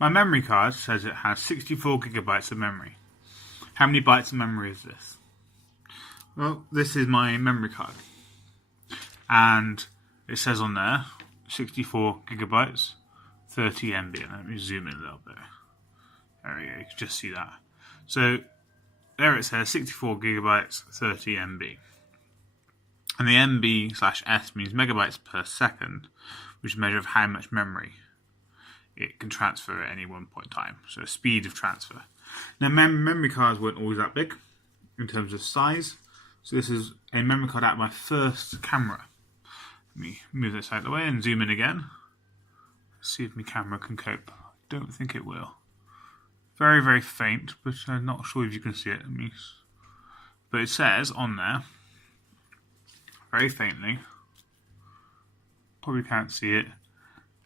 My memory card says it has 64 gigabytes of memory. How many bytes of memory is this? Well, this is my memory card. And it says on there, 64 gigabytes, 30 MB. Let me zoom in a little bit. There we go, you can just see that. So, there it says 64 gigabytes, 30 MB. And the MB/S means megabytes per second, which is a measure of how much memory it can transfer at any one point in time. So speed of transfer. Now memory cards weren't always that big in terms of size. So this is a memory card out of my first camera. Let me move this out of the way and zoom in again. Let's see if my camera can cope. I don't think it will. Very, very faint, but I'm not sure if you can see it. But it says on there, very faintly, probably can't see it,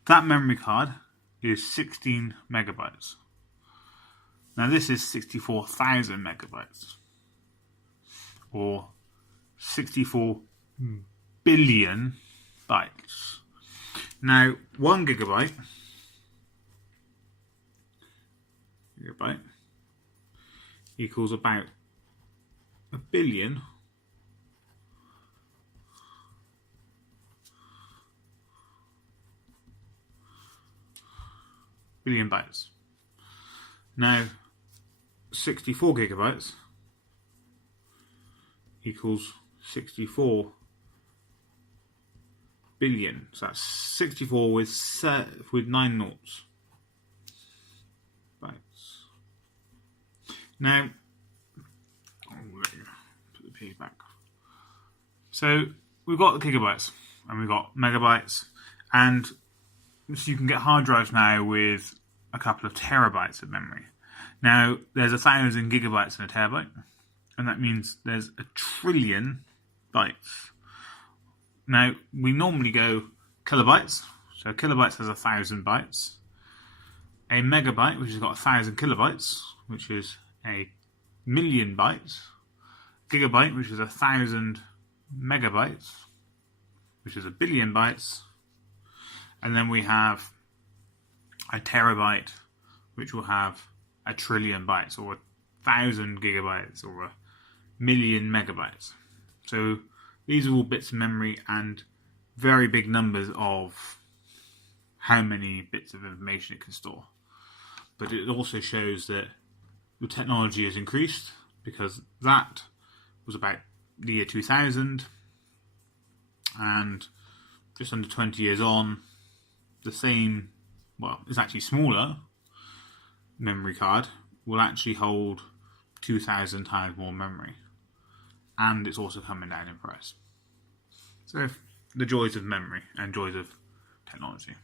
that memory card is 16 megabytes. Now this is 64,000 megabytes, or 64 billion bytes. Now 1 gigabyte equals about a billion bytes. Now 64 gigabytes equals 64 billion. So that's 64 with 9 noughts. Bytes. Now, put the P back. So we've got the gigabytes and we've got megabytes, and so you can get hard drives now with a couple of terabytes of memory. Now, there's 1,000 gigabytes in a terabyte, and that means there's 1 trillion bytes. Now, we normally go kilobytes, so kilobytes has 1,000 bytes. A megabyte, which has got 1,000 kilobytes, which is 1,000,000 bytes. Gigabyte, which is 1,000 megabytes, which is 1,000,000,000 bytes. And then we have a terabyte, which will have 1 trillion bytes, or 1,000 gigabytes, or 1,000,000 megabytes. So these are all bits of memory and very big numbers of how many bits of information it can store. But it also shows that the technology has increased, because that was about the year 2000, and just under 20 years on, the same, well, it's actually smaller memory card will actually hold 2,000 times more memory, and it's also coming down in price. So the joys of memory and joys of technology.